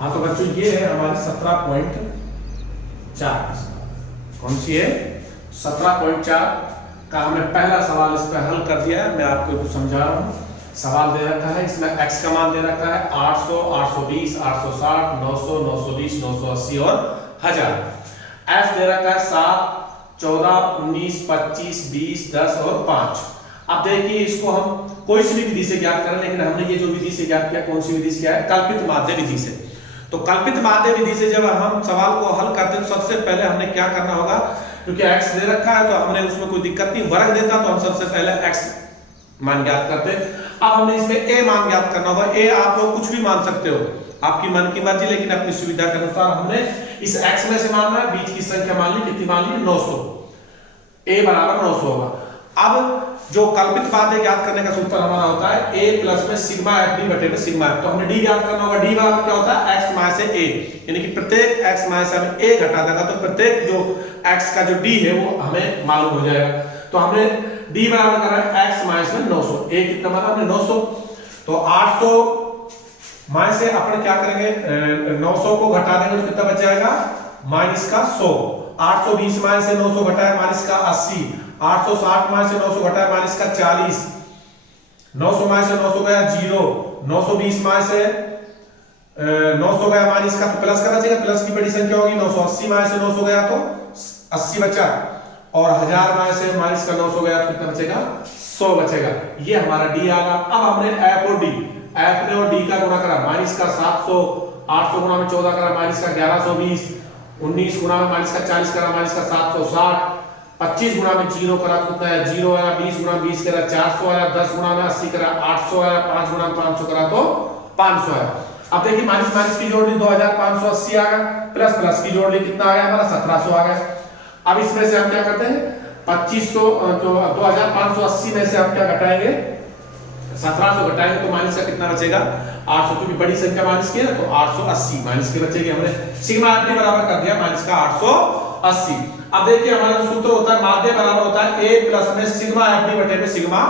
हाँ तो बच्चों ये है हमारी 17.4। कौन सी है? 17.4 का हमने पहला सवाल इस पर हल कर दिया है। मैं आपको कुछ समझा रहा हूँ। सवाल दे रखा है, इसमें x का मान दे रखा है 800, 820, 860, 900, 920, 980 और 1000। f दे रखा है 7, 14, 19, 25, 20, 10 और 5। अब देखिए इसको हम कोई सी भी विधि से ज्ञात करें, लेकिन हमने ये जो विधि से ज्ञात किया, कौन सी विधि से किया है? कल्पित माध्य विधि से। तो कल्पित माध्य विधि से जब हम सवाल को हल करते हैं तो सबसे पहले हमने क्या करना होगा, क्योंकि x दे रखा है तो हमने उसमें कोई दिक्कत नहीं, वर्ग देता तो हम सबसे पहले x मान ज्ञात करते। अब हमने इसमें a मान ज्ञात करना होगा। a आप लोग कुछ भी मान सकते हो, आपकी मन की मर्जी, लेकिन अपनी सुविधा के अनुसार हमने इस x में से मानना है, बीच की संख्या मान ली, कितनी मान ली? 900। a बराबर 900 होगा। अब जो कल्पित माध्य ज्ञात करने का सूत्र हमारा होता है a प्लस में सिग्मा एफ डी बटे में सिग्मा एफ। तो हमने d ज्ञात करना होगा। d बराबर क्या होता है? x माइनस a, यानी कि प्रत्येक x माइनस में a घटा देगा तो प्रत्येक जो x का जो d है वो हमें मालूम हो जाएगा। तो हमने d बराबर कर रहा है x माइनस में 900। a कितना माना हमने? 900। तो 800 माइनस से अपन क्या करेंगे, 900 को घटा देंगे तो कितना बच जाएगा? माइनस का 100। 820 माइनस से 900 घटाया माइनस का 80। 860 माइनस से 900 घटाया माइनस का 40। 900 माइनस से 900 गया 0। 920 माइनस से 900 गया माइनस का, तो प्लस का बचेगा, प्लस की बड़ी संख्या होगी। 980 माइनस से 900 गया तो 80 बचा, और 1000 माइनस से माइनस का 900 गया तो कितना बचेगा? 100 बचेगा। ये हमारा डी आ गया। अब हमने एफ और डी, एफ ने और डी का गुणा करा, माइनस का 700, 800 गुणा में 14 करा माइनस का 1120, 19 गुणा में माइनस का 40 करा माइनस का 760, 25 गुणा में 0 करा तो कितना है? 0 आया। 20 गुणा में 20 करा 400 आया। 10 गुणा में 80 करा 800 आया। 5 गुणा में 500 करा तो 500 आया। अब देखिए माइनस माइनस की जोड़ ली 2580 आ गया, प्लस प्लस की जोड़ ली कितना आ गया हमारा? 1700 आ गया। अब इसमें से हम क्या करते हैं, 2500 जो 2580 में से हम क्या घटाएंगे? 1700 घटाएंगे तो माइनस का कितना बचेगा? 800, क्योंकि बड़ी संख्या माइनस की है ना, तो 880 माइनस के बचेगी। हमने सिग्मा एफ बराबर कर दिया माइनस का 880। अब देखिए हमारा जो सूत्र होता है माध्य बराबर होता है a प्लस में सिग्मा एफ डी बटे में सिग्मा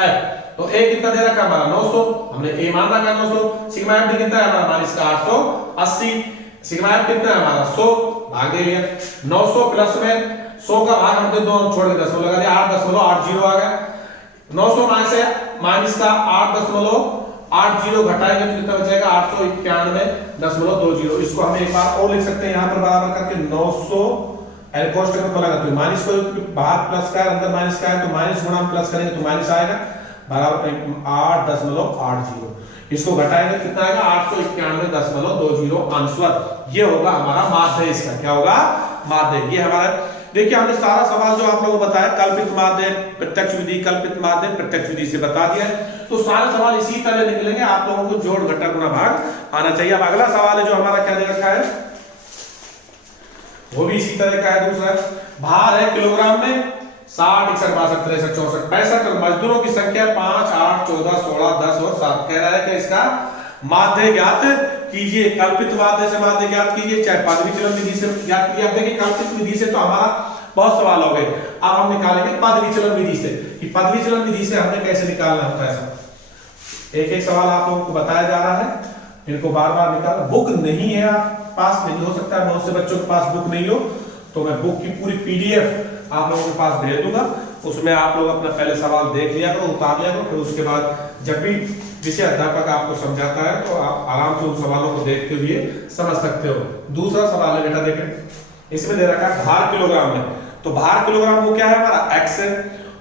एफ। तो a कितना दे रखा है हमारा? 900। हमने a मान रखा है 900। सिग्मा एफ डी कितना है हमारा? माइनस का 880। सिग्मा एफ कितना है हमारा? 100। भाग दे दिया। 900 प्लस में 100 का भाग हमने दो छोड़ के 10 लगा दिया, 8.80 आ गया। 900 माइनस से माइनस का 8.80 घटाएंगे तो कितना बचेगा? 891.20। इसको हम एक बार और लिख सकते हैं यहाँ पर बराबर करके 900 कोष्टक में खोला तो माइनस को बाहर प्लस का है, अंदर माइनस का है, तो माइनस गुणा में प्लस करेंगे तो माइनस आएगा बराबर 8.80। इसको घटाएंगे कितना आएगा? 891.20 आंसर। ये होगा हमारा माध्य। इसका क्या होगा? माध्य। ये हमारा देखिए हमने सारा सवाल जो आप लोगों को बताया कल्पित माध्य, प्रत्यक्ष विधि, कल्पित माध्य, प्रत्यक्ष विधि से बता दिया है। तो सारे सवाल इसी तरह निकलेंगे। आप लोगों को जोड़ घटा गुणा भाग आना चाहिए। अब अगला सवाल है जो हमारा क्या दे रखा है, वो भी इसी तरह का है। दूसरा भार है किलोग्राम में 60, 61, 62, 63, 64, 65 और मजदूरों की संख्या 5, 8, 14, 16, 10 और 7। कह रहा है कि इसका माध्य ज्ञात कीजिए। कल्पित माध्य से माध्य ज्ञात कीजिए, चाहे पद विचलन विधि से ज्ञात कीजिए। अब देखिए कल्पित विधि से तो हमारा बहुत सवाल हो गए। अब हम निकालेंगे पद विचलन विधि से कि पद विचलन विधि से हमने कैसे निकालना होता है। एक एक सवाल आप लोगों को बताया जा रहा है, इनको बार बार निकालना। बुक नहीं है आप पास, नहीं हो सकता है बहुत से बच्चों के पास बुक नहीं हो, तो मैं बुक की पूरी पीडीएफ आप लोगों के पास भेज दूंगा। उसमें आप लोग अपना पहले सवाल देख लिया करो, उतार लिया करो, फिर उसके बाद जब भी विषय अध्यापक आपको समझाता है तो आप आराम से उन सवालों को देखते हुए समझ सकते हो। दूसरा सवाल है बेटा देखें, इसमें दे रखा है भार किलोग्राम में। तो भार किलोग्राम वो क्या है हमारा? x है,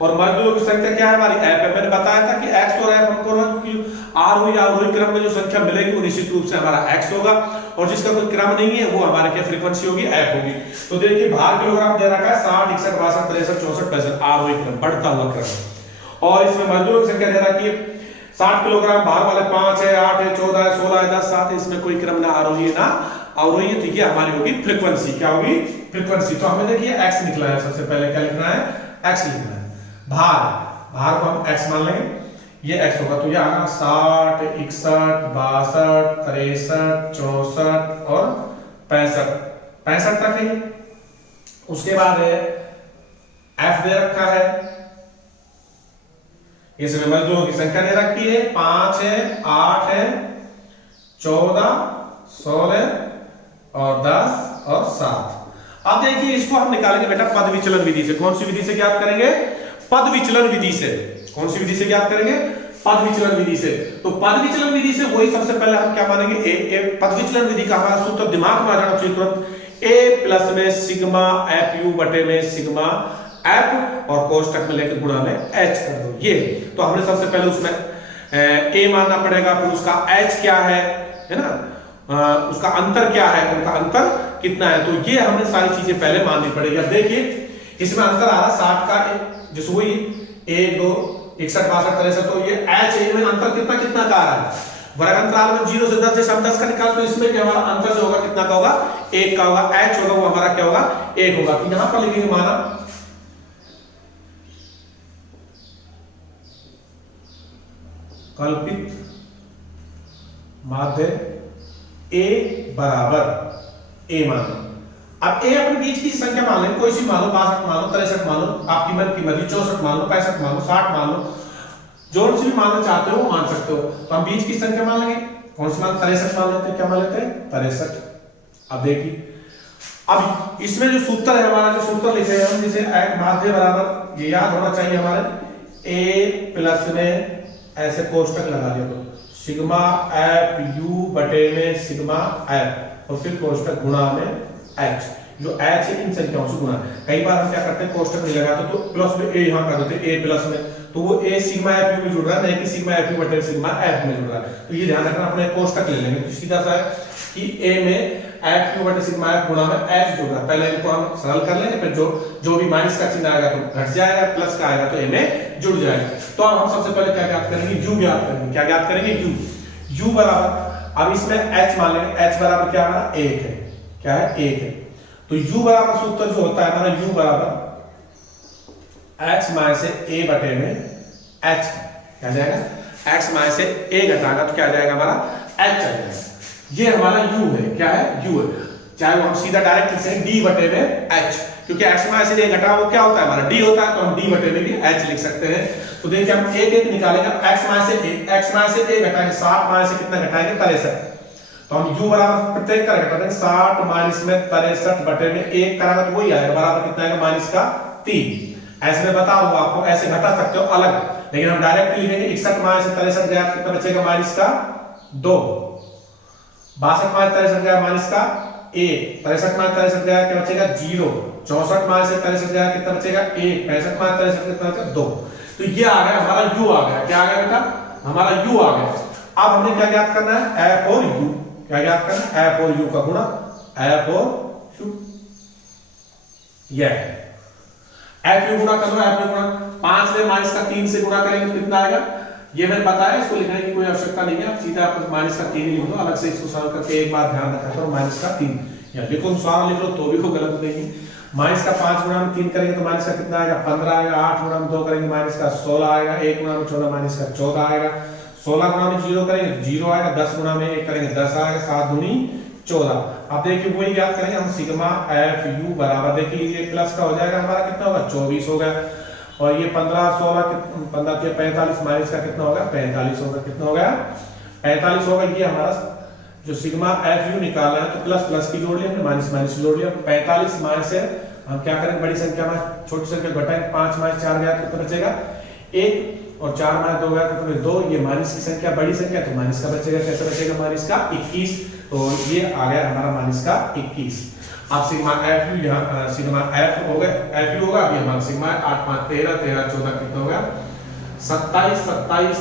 और मजदूरों की संख्या क्या है हमारी? f है। मैंने बताया था कि x और f हमको आरोही क्रम में जो संख्या मिलेगी वो निश्चित रूप से हमारा x होगा, और जिसका कोई क्रम नहीं है वो हमारे क्या फ्रीक्वेंसी होगी? f होगी। तो देखिए भार किलोग्राम दे रखा है 60, 61, 62, 63, 64, 65 आरोही क्रम, बढ़ता हुआ क्रम। और इसमें मजदूरों की संख्या दे रखी है 60 किलोग्राम, भार वाले 5 है, 8 है, 14 है, 16 है, 10, 7 है। इसमें कोई क्रम ना आरोही ना अवरोही है। तो ये हमारी होगी फ्रीक्वेंसी। क्या होगी? फ्रीक्वेंसी। तो हमें देखिए x निकला है, सबसे पहले क्या लिखना है? x लिखना है। भार को हम x मान लेंगे, ये x होगा। तो ये आएगा 60, 61, 62, 63, 64 और 65 तक है। उसके बाद f दे रखा है, इसमें मजदूरों की संख्या दे रखी है 5 है, 8 है, 14, 16 और 10 और 7। अब देखिए इसको हम निकालेंगे बेटा पद विचलन विधि से। कौन सी विधि से ज्ञात करेंगे? पद विचलन विधि से। कौन सी विधि से ज्ञात करेंगे? पद विचलन विधि से। तो पद विचलन विधि से वही सबसे पहले हम क्या मानेंगे? ए पद विचलन विधि का हमारा सूत्र दिमाग में आ जाना चाहिए तुरंत। ए प्लस में सिग्मा एफ यू बटे में सिग्मा एफ और कोष्टक में लेकर गुणा में एच कर दो। ये तो हमने सबसे पहले उसमें ए मानना पड़ेगा, फिर उसका एच क्या है ना, उसका अंतर क्या है, उनका अंतर कितना है। तो ये हमने सारी चीजें पहले माननी पड़ेगी। अब देखिए इसमें अंतर आ रहा 60 का जिस वही 1 2 61 62 63, तो ये एच ए में अंतर कितना कितना का आ रहा है। वर्ग अंतराल में 0 से 10 जैसे हम 10 का निकाल, तो इसमें क्या हमारा अंतर जो होगा कितना का होगा? 1 का होगा। एच होगा वो हमारा क्या होगा? 1 होगा। तो यहां पर लिखेंगे माना कल्पित माध्य ए बराबर ए मान। अब ए अपने बीच की संख्या मान लेंगे, कोई सी मान लो, 62 मान लो, 63 मान लो, आपकी मन की मर्जी, 64 मान लो, 65 मान लो, 60 मान लो, जो सी भी मानना चाहते हो वो मान सकते हो। तो हम बीच की संख्या मान लेंगे। कौन सी मान? 63 मान लेते हैं। क्या मान लेते हैं? 63। अब देखिए अब इसमें जो सूत्र है हमारा, जो सूत्र लिखे हैं हम, जिसे माध्य बराबर ये याद होना चाहिए हमारे, ए प्लस में ऐसे कोष्टक लगा दिया तो सिग्मा एफ यू बटे में सिग्मा एफ और फिर कोष्टक गुणा में एच। जो एच है इन संख्याओं से गुणा। कई बार हम क्या करते हैं कोष्टक नहीं लगाते तो प्लस में ए यहां कर देते हैं, ए प्लस में, तो वो ए सिग्मा एफ यू में जुड़ रहा है, नहीं कि सिग्मा एफ यू बटे सिग्मा एफ में जुड़ रहा है। तो ये ध्यान रखना, अपने कोष्टक ले लेंगे तो सीधा सा है कि ए में एफ यू बटे सिग्मा एफ गुणा में एच जुड़ रहा है। पहले इनको हम सरल कर लेंगे, फिर जो भी माइनस का चिन्ह आएगा तो घट जाएगा, प्लस का आएगा तो ए में जुड़ जाएगा। तो अब हम सबसे पहले क्या ज्ञात करेंगे? यू ज्ञात करेंगे। क्या ज्ञात करेंगे? यू बराबर, अब इसमें एच मान लेंगे। एच बराबर क्या हमारा? 1 है। क्या है? 1 है। तो यू बराबर सूत्र जो होता है हमारा, यू बराबर x माइनस से a बटे में h। क्या जाएगा? x माइनस से a घटाएगा तो क्या जाएगा हमारा? h चल जाएगा। ये हमारा u है। क्या है? u है। चाहे वो हम सीधा डायरेक्ट लिख सकते हैं d बटे में h, क्योंकि x माइनस से a घटा वो क्या होता है हमारा? d होता है, तो हम d बटे में भी h लिख सकते हैं। तो देखिए हम एक एक निकालेंगे। x माइनस से a घटाएंगे, 60 माइनस से कितना घटाएंगे? 63। तो हम u बराबर प्रत्येक का घटा देंगे, 60 माइनस में 63 बटे में 1 कराएगा तो वही आएगा, बराबर कितना आएगा? माइनस का 3। ऐसे में बता दूं आपको, ऐसे घटा सकते हो अलग, लेकिन हम डायरेक्ट लिखेंगे। 61 माइनस से 63 गया कितना बचेगा? माइनस का 2। 62 माइनस 63 गया माइनस का 1। 63 माइनस 63 गया क्या बचेगा? 0। 64 माइनस से 63 गया कितना बचेगा? 1। 65 माइनस 63 कितना बचेगा? 2। तो ये आ गया हमारा u आ गया। क्या आ गया बेटा? हमारा u आ गया। अब हमने क्या ज्ञात करना है? f और u। क्या ज्ञात करना है? f और u का गुणा। f और u यह f u गुणा कर लो। f u गुणा 5 में माइनस का 3 से गुणा करेंगे तो कितना आएगा? ये मैंने बताया, इसको लिखने की कोई आवश्यकता नहीं है। आप सीधा माइनस का 3 लिख दो, अलग से इसको सरल करके एक बार ध्यान रखा करो। माइनस का 3 या लिखो, सवाल लिख लो तो भी कोई गलत नहीं। माइनस का 5 गुणा में 3 करेंगे तो माइनस का कितना आएगा? 15 आएगा। 8 गुणा में 2 करेंगे माइनस का 16 आएगा। 1 गुणा में 14 माइनस का 14 आएगा। 16 गुणा में 0 करेंगे तो 0 आएगा। 10 गुणा में 1 करेंगे 10 आएगा। 7 दूनी 14। अब देखिए वही याद करेंगे हम, सिग्मा एफ यू बराबर, देखिए ये प्लस का हो जाएगा हमारा, कितना होगा? 24 होगा। और ये 15 16 15 के 45 माइनस का कितना होगा? 45 होगा। कितना होगा? 45 होगा। ये हमारा जो सिग्मा एफ यू निकालना है तो प्लस प्लस की जोड़ लिया हमने, माइनस माइनस जोड़ लिया। 45 माइनस से हम क्या करेंगे? बड़ी संख्या में छोटी संख्या घटाएंगे। 5 माइनस 4 गया कितना बचेगा? 1। और 4 माइनस 2 गया कितना? 2। ये माइनस की संख्या बड़ी संख्या तो माइनस का बचेगा। कैसे बचेगा? माइनस का 21। तो ये आ गया हमारा माइनस का 21। अब सिग्मा एफ यू यहाँ सिग्मा एफ हो गया, एफ यू होगा। अभी हमारा सिग्मा 8 5 13 13 14 कितना होगा? 27 27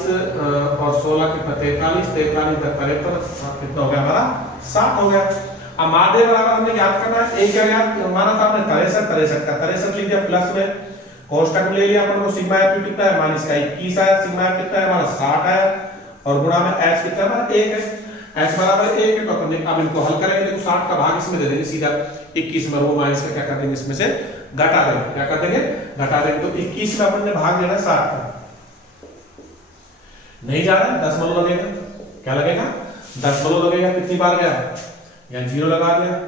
और 16 कितना? 43 43 53 कितना हो गया हमारा? 60 हो गया। अब माध्य बराबर हमने याद करना है। एक क्या याद माना था हमने? 63 63 का 63 लिख दिया प्लस में, कोष्टक में ले लिया अपन को। सिग्मा एफ यू कितना है? माइनस का 21 आया। सिग्मा एफ कितना है हमारा? 60 आया। और गुणा में एच कितना है हमारा? 1 है। h बराबर 1 है। तो अपन अब इनको हल करेंगे तो 60 का भाग इसमें दे देंगे सीधा। 21 में वो माइनस का क्या कर देंगे? इसमें से घटा देंगे। क्या कर देंगे? घटा देंगे। तो 21 में अपन ने भाग लेना 60 का। नहीं जा रहा है, 10 मलो लगेगा। क्या लगेगा? 10 मलो लगेगा। कितनी बार गया? यहाँ 0 लगा दिया।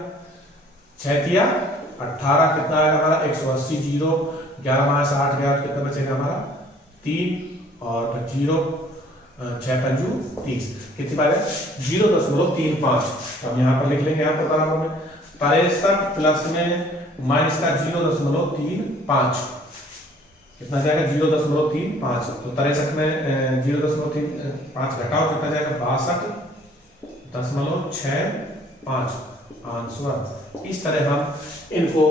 6 तिया 18 कितना आएगा हमारा? 180। 0 11 माइनस 8 गया कितना बचेगा हमारा? 3 और 0 6 पंजू 30, कितनी बार है 0.35। तो हम यहाँ पर लिख लेंगे, यहाँ पर बराबर में 63 प्लस में माइनस का 0.35, कितना जाएगा 0.35। तो 63 में 0.35 घटाओ कितना जाएगा 62.65 आंसर। इस तरह हम इनको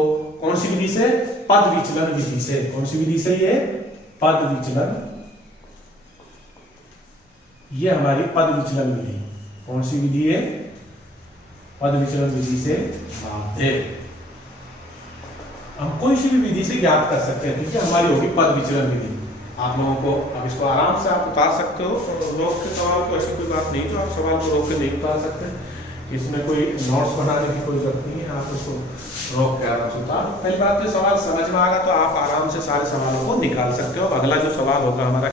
कौन सी विधि से, पद विचलन विधि से, कौन सी विधि से, ये पद विचलन, ये हमारी पद विचलन विधि, कौन सी विधि है, पद विचलन विधि से भागते। हम कोई सी भी विधि से ज्ञात कर सकते हैं, क्योंकि हमारी होगी पद विचलन विधि। आप लोगों को अब इसको आराम से आप उतार सकते हो, रोक के सवाल को, ऐसी कोई बात नहीं जो आप सवाल को रोक के नहीं उतार सकते, इसमें कोई नोट्स बनाने की कोई जरूरत नहीं है, आप उसको रोक के आराम से उतार। पहली बात तो सवाल समझ में आ गया तो आप आराम से सारे सवालों को निकाल सकते हो। अगला जो सवाल होगा हमारा